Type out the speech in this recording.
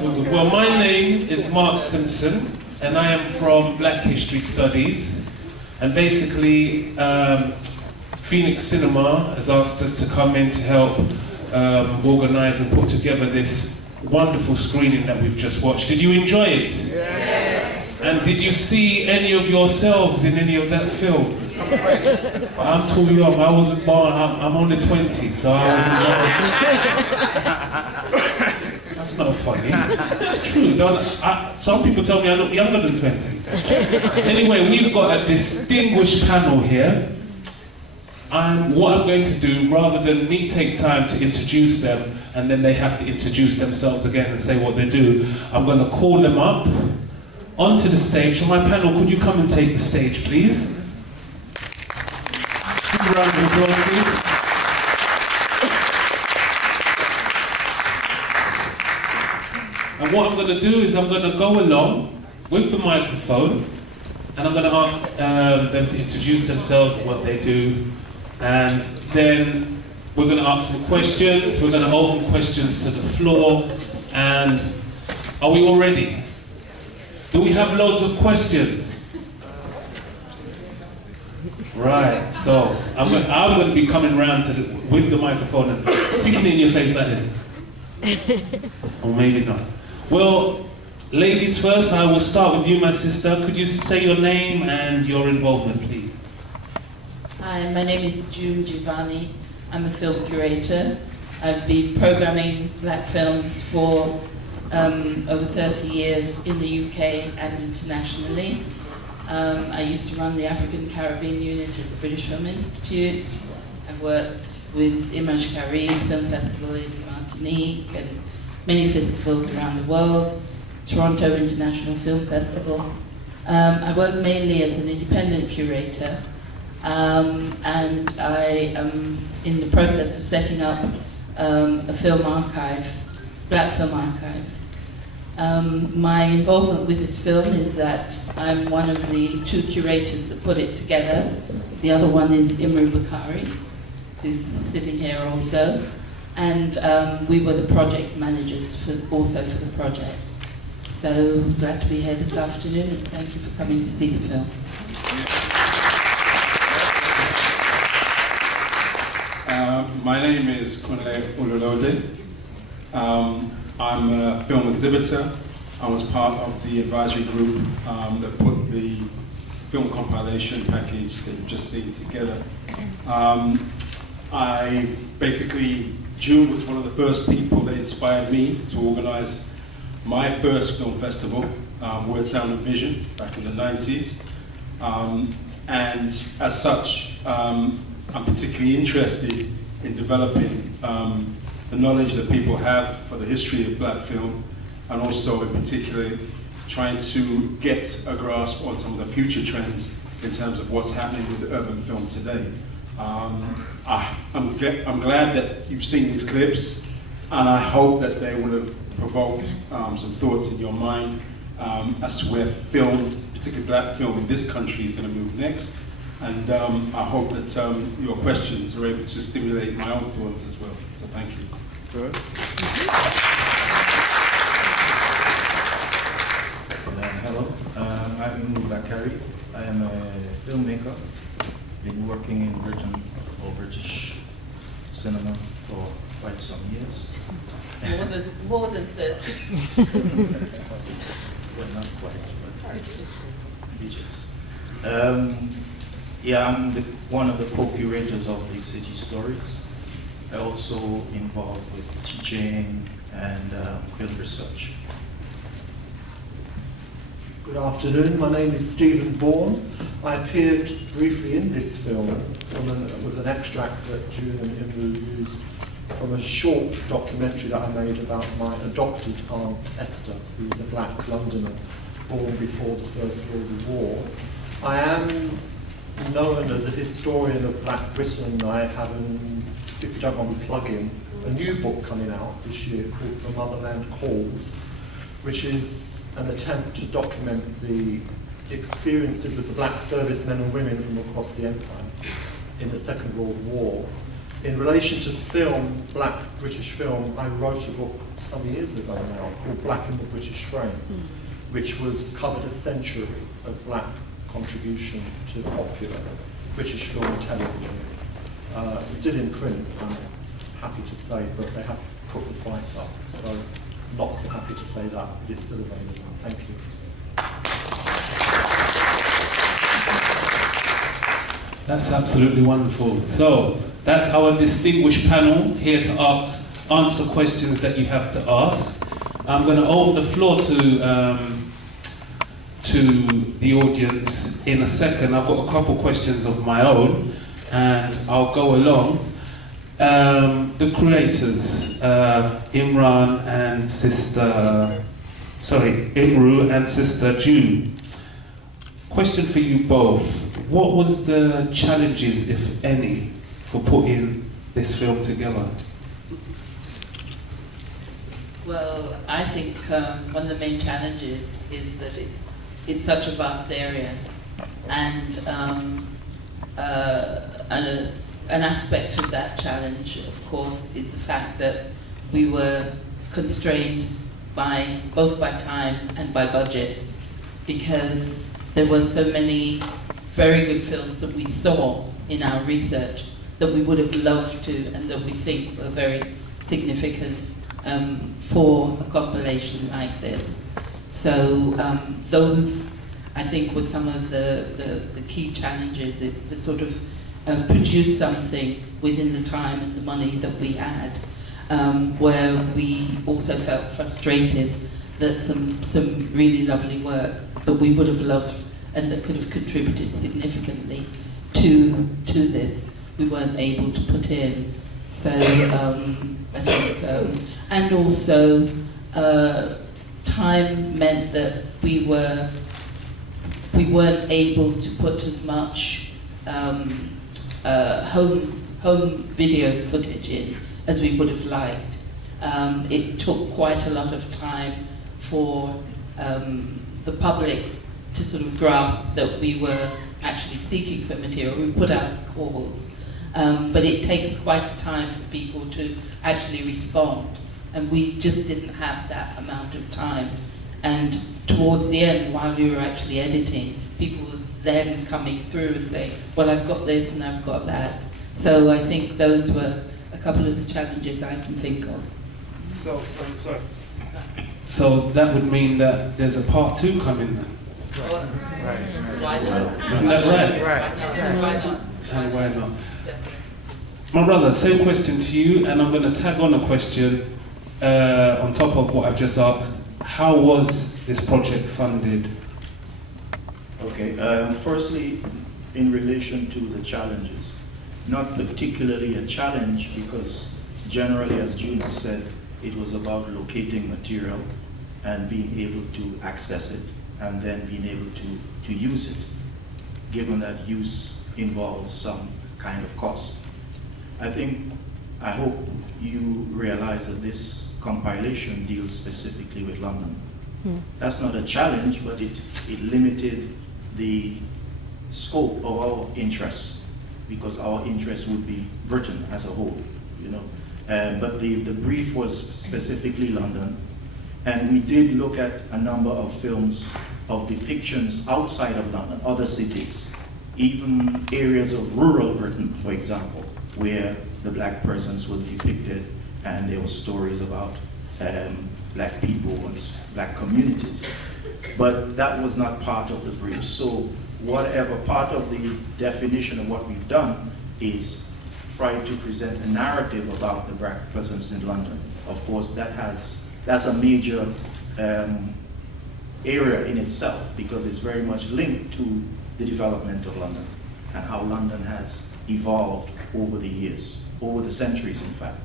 It's all good. Well, my name is Mark Simpson, and I am from Black History Studies. And basically, Phoenix Cinema has asked us to come in to help organise and put together this wonderful screening that we've just watched. Did you enjoy it? Yes. And did you see any of yourselves in any of that film? I'm too young. I wasn't born. I'm only 20, so I wasn't young. That's not funny. It's true. Some people tell me I look younger than 20. Anyway, we've got a distinguished panel here. What I'm going to do, rather than me take time to introduce them and then they have to introduce themselves again and say what they do, I'm going to call them up onto the stage. So my panel, could you come and take the stage, please? A round of applause, please. And what I'm going to do is I'm going to go along with the microphone and I'm going to ask them to introduce themselves, what they do, and then we're going to ask some questions. We're going to open questions to the floor. And are we all ready? Do we have loads of questions? Right, so I'm going to be coming round with the microphone and sticking it in your face like this. Or maybe not. Well, ladies first, I will start with you, my sister. Could you say your name and your involvement, please? Hi, my name is June Givanni. I'm a film curator. I've been programming black films for over 30 years in the UK and internationally. I used to run the African Caribbean unit at the British Film Institute. I've worked with Bakari Film Festival in Martinique and many festivals around the world, Toronto International Film Festival. I work mainly as an independent curator, and I am in the process of setting up a film archive, black film archive. My involvement with this film is that I'm one of the two curators that put it together. The other one is Imruh Bakari, who's sitting here also. And we were the project managers also for the project. So glad to be here this afternoon, and thank you for coming to see the film. My name is Kunle Olulode. I'm a film exhibitor. I was part of the advisory group that put the film compilation package that you've just seen together. June was one of the first people that inspired me to organize my first film festival, Word, Sound and Vision, back in the 90s. And as such, I'm particularly interested in developing the knowledge that people have for the history of black film, and also in particular trying to get a grasp on some of the future trends in terms of what's happening with urban film today. I'm glad that you've seen these clips, and I hope that they will have provoked some thoughts in your mind as to where film, particularly black film in this country, is going to move next. And I hope that your questions are able to stimulate my own thoughts as well. So thank you. Good. Hello, I'm Imruh Bakari. I am a filmmaker. Been working in Britain or British cinema for quite some years. More than 30. Well, not quite, but digits. Yeah, I'm one of the co-curators of Big City Stories. I also involved with teaching and film research. Good afternoon, my name is Stephen Bourne. I appeared briefly in this film with an extract that June and Imruh used from a short documentary that I made about my adopted aunt Esther, who was a black Londoner born before the First World War. I am known as a historian of Black Britain. I have, if you don't mind me plugging, a new book coming out this year called The Motherland Calls, which is an attempt to document the experiences of the black servicemen and women from across the empire in the Second World War. In relation to film, black British film, I wrote a book some years ago now called Black in the British Frame, which covered a century of black contribution to popular British film and television. Still in print, I'm happy to say, but they have put the price up. So not so happy to say that, but it's still available. Thank you. That's absolutely wonderful. So that's our distinguished panel here to answer questions that you have to ask. I'm going to open the floor to the audience in a second. I've got a couple questions of my own, and I'll go along. The curators, Imruh and Sister June. Question for you both. What was the challenges, if any, for putting this film together? Well, I think one of the main challenges is that it's such a vast area, and an aspect of that challenge, of course, is the fact that we were constrained both by time and by budget, because there were so many very good films that we saw in our research that we would have loved to, and that we think were very significant for a compilation like this. So those, I think, were some of the key challenges. It's to sort of produce something within the time and the money that we had, where we also felt frustrated that some really lovely work that we would have loved and that could have contributed significantly to this, we weren't able to put in. So I think, and also time meant that we weren't able to put as much home video footage in as we would have liked. It took quite a lot of time for the public to sort of grasp that we were actually seeking for material. We put out calls, but it takes quite a time for people to actually respond, and we just didn't have that amount of time. And towards the end, while we were actually editing, people were then coming through and saying, well, I've got this and I've got that. So I think those were a couple of the challenges I can think of. Sorry. So that would mean that there's a part 2 coming then? Right. Why not? Isn't that right? Right. Why not? And why not? My brother, same question to you, and I'm going to tag on a question on top of what I've just asked. How was this project funded? Okay, firstly, in relation to the challenges, not particularly a challenge, because generally, as June has said, it was about locating material and being able to access it, and then being able to use it, given that use involves some kind of cost. I hope you realize that this compilation deals specifically with London. That's not a challenge, but it limited the scope of our interests, because our interest would be Britain as a whole, you know. But the brief was specifically London, and we did look at a number of films of depictions outside of London, other cities, even areas of rural Britain, for example, where the black presence was depicted, and there were stories about black people and black communities. But that was not part of the brief. So whatever part of the definition of what we've done is try to present a narrative about the black presence in London. Of course, that's a major area in itself, because it's very much linked to the development of London and how London has evolved over the years, over the centuries, in fact.